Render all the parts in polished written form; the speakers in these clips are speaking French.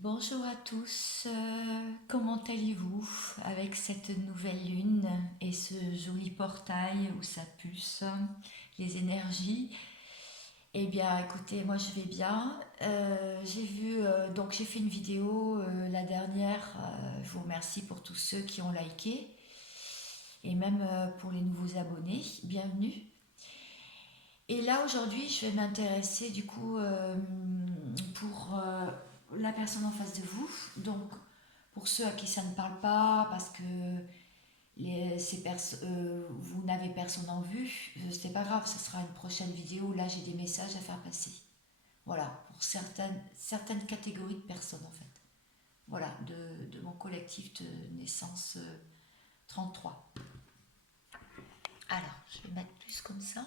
Bonjour à tous, comment allez-vous avec cette nouvelle lune et ce joli portail où ça pulse les énergies? Eh bien écoutez, moi je vais bien. Donc j'ai fait une vidéo la dernière, je vous remercie pour tous ceux qui ont liké et même pour les nouveaux abonnés, bienvenue. Et là aujourd'hui je vais m'intéresser du coup pour la personne en face de vous. Donc, pour ceux à qui ça ne parle pas, parce que vous n'avez personne en vue, c'est pas grave, ce sera une prochaine vidéo. Là, j'ai des messages à faire passer. Voilà, pour certaines catégories de personnes en fait. Voilà, de mon collectif de naissance 33. Alors, je vais mettre plus comme ça.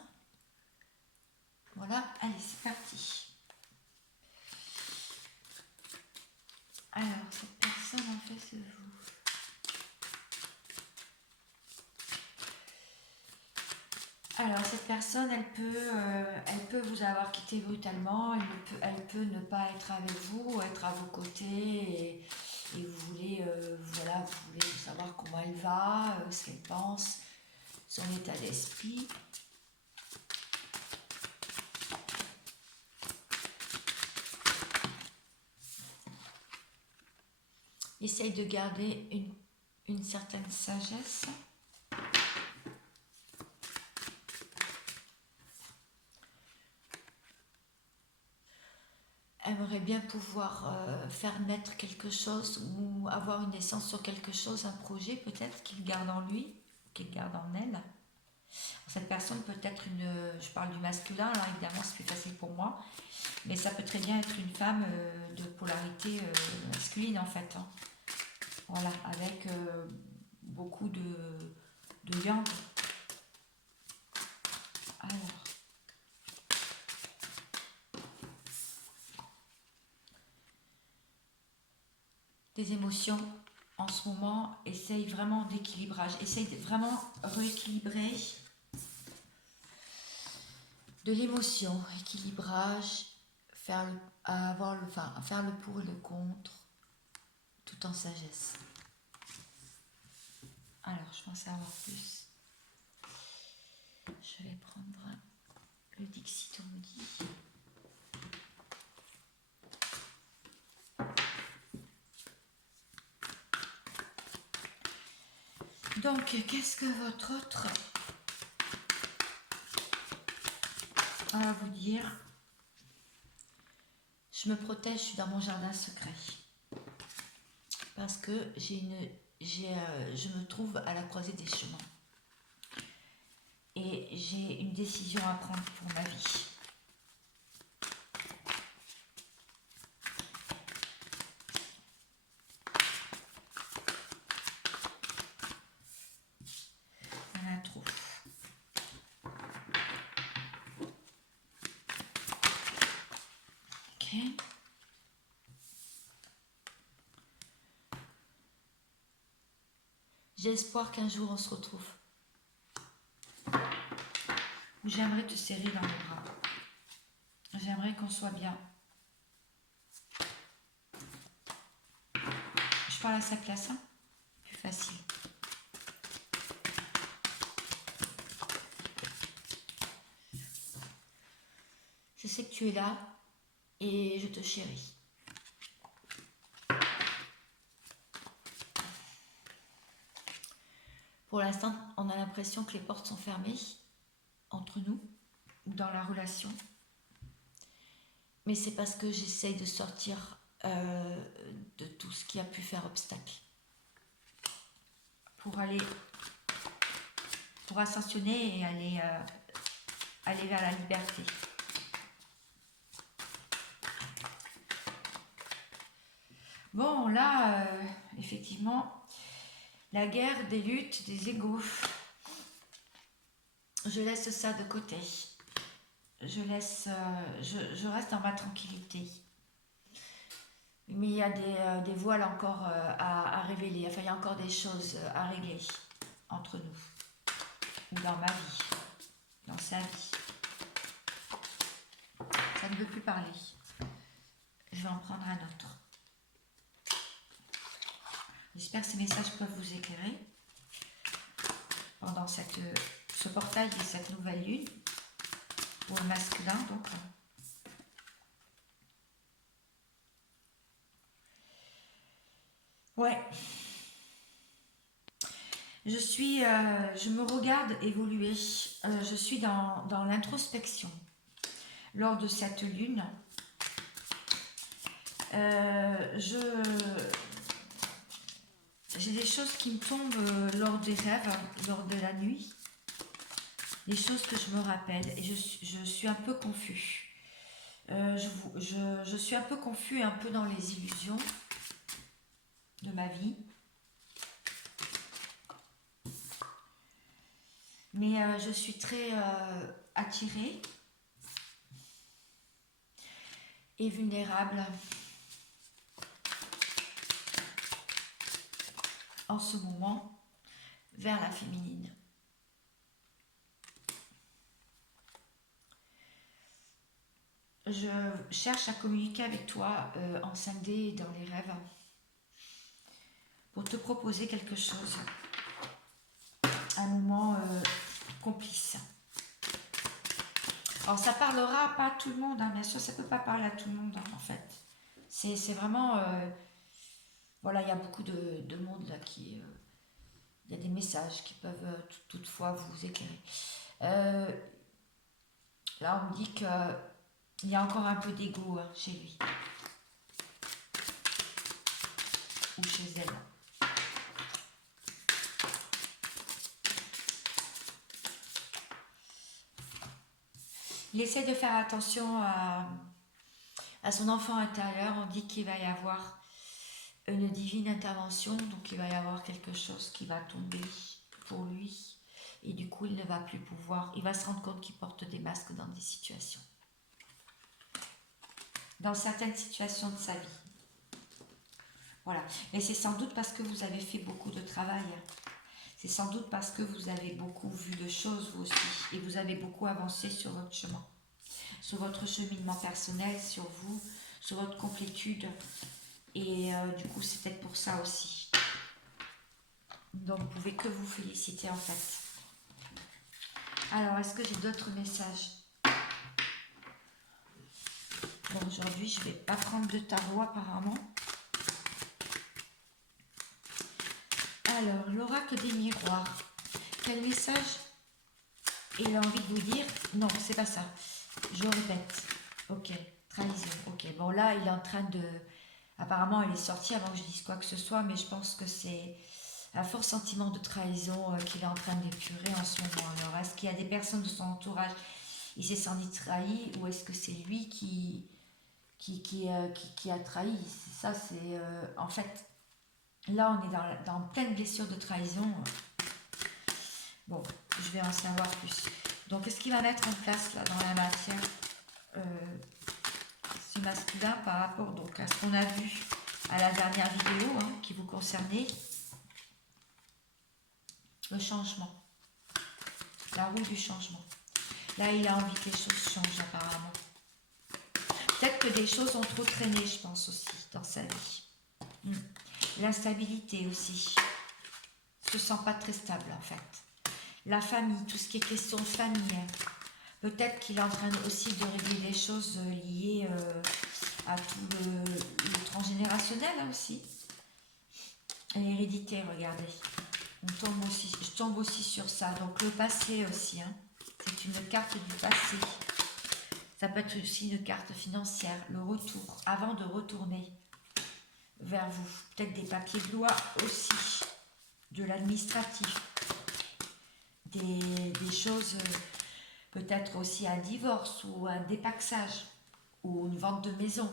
Voilà, allez, c'est parti. Alors, cette personne en face de vous. Alors, cette personne, elle peut vous avoir quitté brutalement, elle peut ne pas être avec vous, être à vos côtés, et vous voulez, voilà, vous voulez savoir comment elle va, ce qu'elle pense, son état d'esprit. Essaye de garder une certaine sagesse. Aimerait bien pouvoir faire naître quelque chose ou avoir une naissance sur quelque chose, un projet peut-être qu'il garde en lui, qu'il garde en elle. Cette personne peut être je parle du masculin, là évidemment c'est plus facile pour moi, mais ça peut très bien être une femme de polarité masculine en fait, hein. Voilà, avec beaucoup de yang. Alors, des émotions en ce moment, essaye vraiment d'équilibrage, essaye de vraiment rééquilibrer de l'émotion, équilibrage, faire le pour et le contre, tout en sagesse. Alors, je pense avoir plus. Je vais prendre le Dixit Ormudi. Donc, qu'est-ce que votre autre a à vous dire? Je me protège, je suis dans mon jardin secret. Parce que je me trouve à la croisée des chemins. Et j'ai une décision à prendre pour ma vie. Il y en a trop. Ok. J'ai espoir qu'un jour on se retrouve. Où j'aimerais te serrer dans les bras. J'aimerais qu'on soit bien. Je parle à sa place, hein? Plus facile. Je sais que tu es là et je te chéris. Pour l'instant, on a l'impression que les portes sont fermées entre nous, dans la relation. Mais c'est parce que j'essaye de sortir de tout ce qui a pu faire obstacle. Pour ascensionner et aller vers la liberté. Bon, là, effectivement, la guerre, des luttes, des égos. Je laisse ça de côté. Je reste dans ma tranquillité. Mais il y a des voiles encore à révéler. Enfin, il y a encore des choses à régler entre nous. Ou dans ma vie. Dans sa vie. Ça ne veut plus parler. Je vais en prendre un autre. J'espère que ces messages peuvent vous éclairer pendant ce portail et cette nouvelle lune, pour le masculin donc. Ouais. Je me regarde évoluer. Je suis dans l'introspection. Lors de cette lune, j'ai des choses qui me tombent lors des rêves, lors de la nuit. Des choses que je me rappelle. Et je suis un peu confus. Je suis un peu confus et un peu dans les illusions de ma vie. Mais je suis très attirée et vulnérable en ce moment vers la féminine. Je cherche à communiquer avec toi en 5D et dans les rêves pour te proposer quelque chose, un moment complice. Alors ça parlera pas à tout le monde, hein, bien sûr, ça peut pas parler à tout le monde, hein, en fait. C'est vraiment... voilà, il y a beaucoup de monde là qui... il y a des messages qui peuvent toutefois vous éclairer. Là, on me dit qu'il y a encore un peu d'ego chez lui. Ou chez elle. Il essaie de faire attention à son enfant intérieur. On dit qu'il va y avoir une divine intervention, donc il va y avoir quelque chose qui va tomber pour lui. Et du coup, il ne va plus pouvoir... Il va se rendre compte qu'il porte des masques dans des situations. Dans certaines situations de sa vie. Voilà. Mais c'est sans doute parce que vous avez fait beaucoup de travail. C'est sans doute parce que vous avez beaucoup vu de choses, vous aussi. Et vous avez beaucoup avancé sur votre chemin. Sur votre cheminement personnel, sur vous, sur votre complétude. Et du coup, c'est peut-être pour ça aussi. Donc, vous ne pouvez que vous féliciter, en fait. Alors, est-ce que j'ai d'autres messages? Bon, aujourd'hui, je ne vais pas prendre de tarot, apparemment. Alors, l'oracle des miroirs. Quel message il a envie de vous dire? Non, c'est pas ça. Je répète. Ok, trahison. Ok, bon là, il est en train de... Apparemment, il est sorti avant que je dise quoi que ce soit, mais je pense que c'est un fort sentiment de trahison qu'il est en train d'épurer en ce moment. Alors, est-ce qu'il y a des personnes de son entourage, il s'est senti trahi, ou est-ce que c'est lui qui a trahi? Ça, c'est... en fait, là, on est dans pleine blessure de trahison. Bon, je vais en savoir plus. Donc, qu'est-ce qu'il va mettre en place là dans la matière ce masculin par rapport donc à ce qu'on a vu à la dernière vidéo qui vous concernait? Le changement. La roue du changement. Là, il a envie que les choses changent apparemment. Peut-être que des choses ont trop traîné, je pense aussi, dans sa vie. L'instabilité aussi. Il ne se sent pas très stable en fait. La famille, tout ce qui est question de famille. Peut-être qu'il est en train aussi de régler des choses liées à tout le transgénérationnel aussi. Et l'hérédité, regardez. Je tombe aussi sur ça. Donc le passé aussi. C'est une carte du passé. Ça peut être aussi une carte financière. Le retour, avant de retourner vers vous. Peut-être des papiers de loi aussi. De l'administratif. Des choses... peut-être aussi un divorce ou un dépaxage ou une vente de maison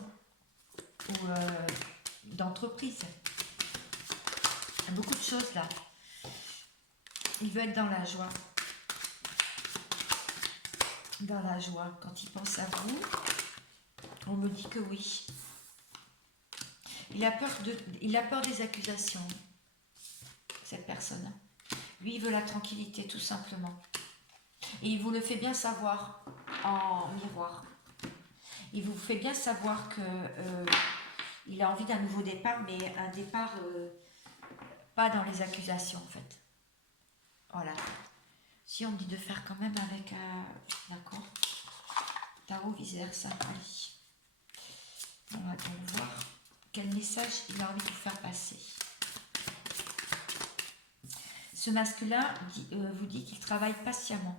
ou d'entreprise. Beaucoup de choses là. Il veut être dans la joie. Dans la joie. Quand il pense à vous, on me dit que oui. Il a peur des accusations, cette personne. Lui, il veut la tranquillité, tout simplement. Et il vous le fait bien savoir en miroir. Il vous fait bien savoir que il a envie d'un nouveau départ, mais un départ pas dans les accusations en fait. Voilà. Si on me dit de faire quand même avec... D'accord. Tarot, vice-versa. Allez. On va donc voir quel message il a envie de vous faire passer. Ce masculin vous dit qu'il travaille patiemment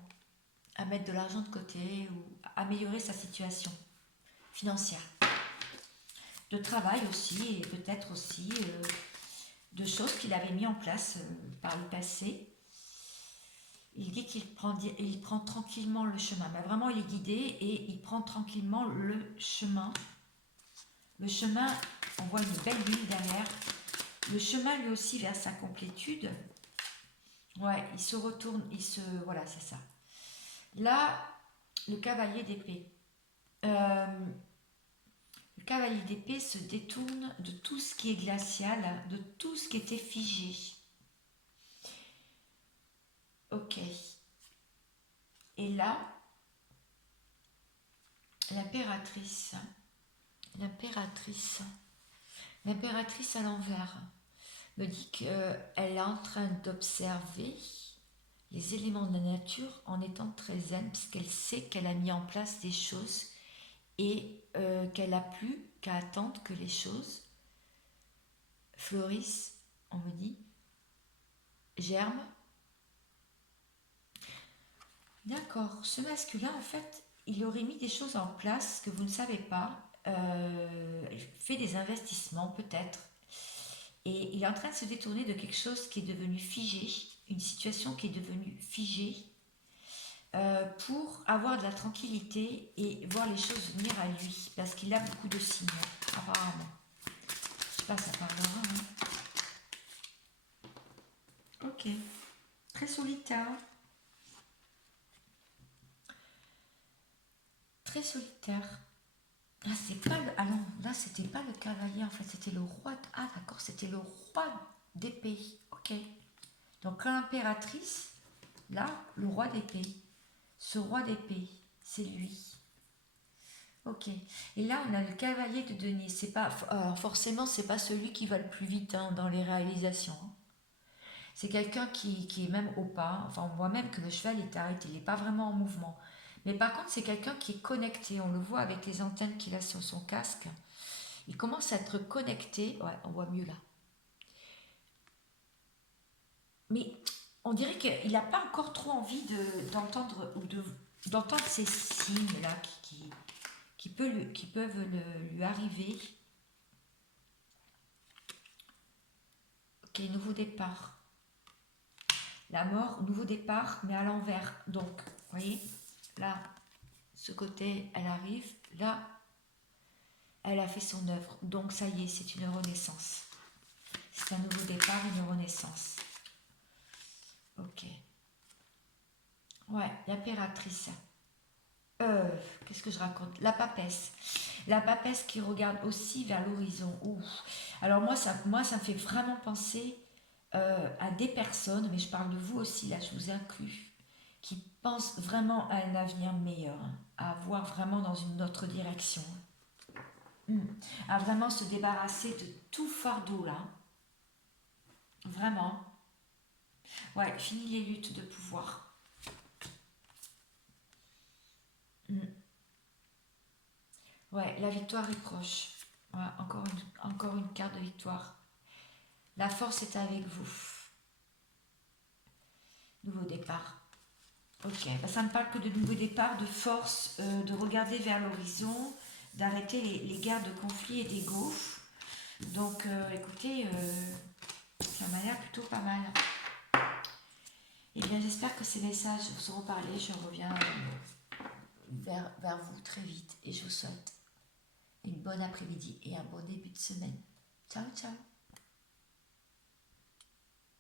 à mettre de l'argent de côté ou à améliorer sa situation financière. De travail aussi et peut-être aussi de choses qu'il avait mis en place par le passé. Il dit qu'il prend tranquillement le chemin. Mais vraiment, il est guidé et il prend tranquillement le chemin. Le chemin, on voit une belle lune derrière. Le chemin, lui aussi, vers sa complétude. Ouais, il se retourne, voilà, c'est ça. Là, le cavalier d'épée. Le cavalier d'épée se détourne de tout ce qui est glacial, de tout ce qui était figé. Ok. Et là, l'impératrice à l'envers me dit qu'elle est en train d'observer les éléments de la nature en étant très zen, puisqu'elle sait qu'elle a mis en place des choses et qu'elle n'a plus qu'à attendre que les choses fleurissent, on me dit, germent. D'accord, ce masculin, en fait, il aurait mis des choses en place que vous ne savez pas, fait des investissements peut-être, et il est en train de se détourner de quelque chose qui est devenu figé, une situation qui est devenue figée, pour avoir de la tranquillité et voir les choses venir à lui, parce qu'il a beaucoup de signes, apparemment. Je sais pas, ça parlera. Hein. Ok. Très solitaire. Très solitaire. Là, c'est pas le... Ah non, là, c'était pas le cavalier, en fait, c'était le roi... Ah, d'accord, c'était le roi d'épée. Ok. Donc, l'impératrice, là, le roi d'épée. Ce roi d'épée, c'est lui. Ok. Et là, on a le cavalier de denier. C'est pas... Alors, forcément, c'est pas celui qui va le plus vite hein, dans les réalisations. Hein. C'est quelqu'un qui est même au pas. Enfin, on voit même que le cheval est arrêté. Il n'est pas vraiment en mouvement. Mais par contre, c'est quelqu'un qui est connecté. On le voit avec les antennes qu'il a sur son casque. Il commence à être connecté. Ouais, on voit mieux là. Mais on dirait qu'il n'a pas encore trop envie d'entendre d'entendre ces signes là qui peuvent lui arriver. Ok, nouveau départ. La mort, nouveau départ, mais à l'envers. Donc, vous voyez, là, ce côté, elle arrive. Là, elle a fait son œuvre. Donc, ça y est, c'est une renaissance. C'est un nouveau départ, une renaissance. Ok. Ouais, l'impératrice. Qu'est-ce que je raconte? La papesse. La papesse qui regarde aussi vers l'horizon. Alors moi, ça me fait vraiment penser à des personnes, mais je parle de vous aussi, là, je vous inclus, qui pensent vraiment à un avenir meilleur, hein, à voir vraiment dans une autre direction. À vraiment se débarrasser de tout fardeau, là. Vraiment. Ouais, fini les luttes de pouvoir. Ouais, la victoire est proche. Ouais, encore une carte de victoire. La force est avec vous. Nouveau départ. Ok, ça ne parle que de nouveau départ, de force, de regarder vers l'horizon, d'arrêter les guerres de conflit et d'ego. Donc, écoutez, ça m'a l'air plutôt pas mal. Eh bien, j'espère que ces messages vous auront parlé. Je reviens vers vous très vite et je vous souhaite une bonne après-midi et un bon début de semaine. Ciao, ciao.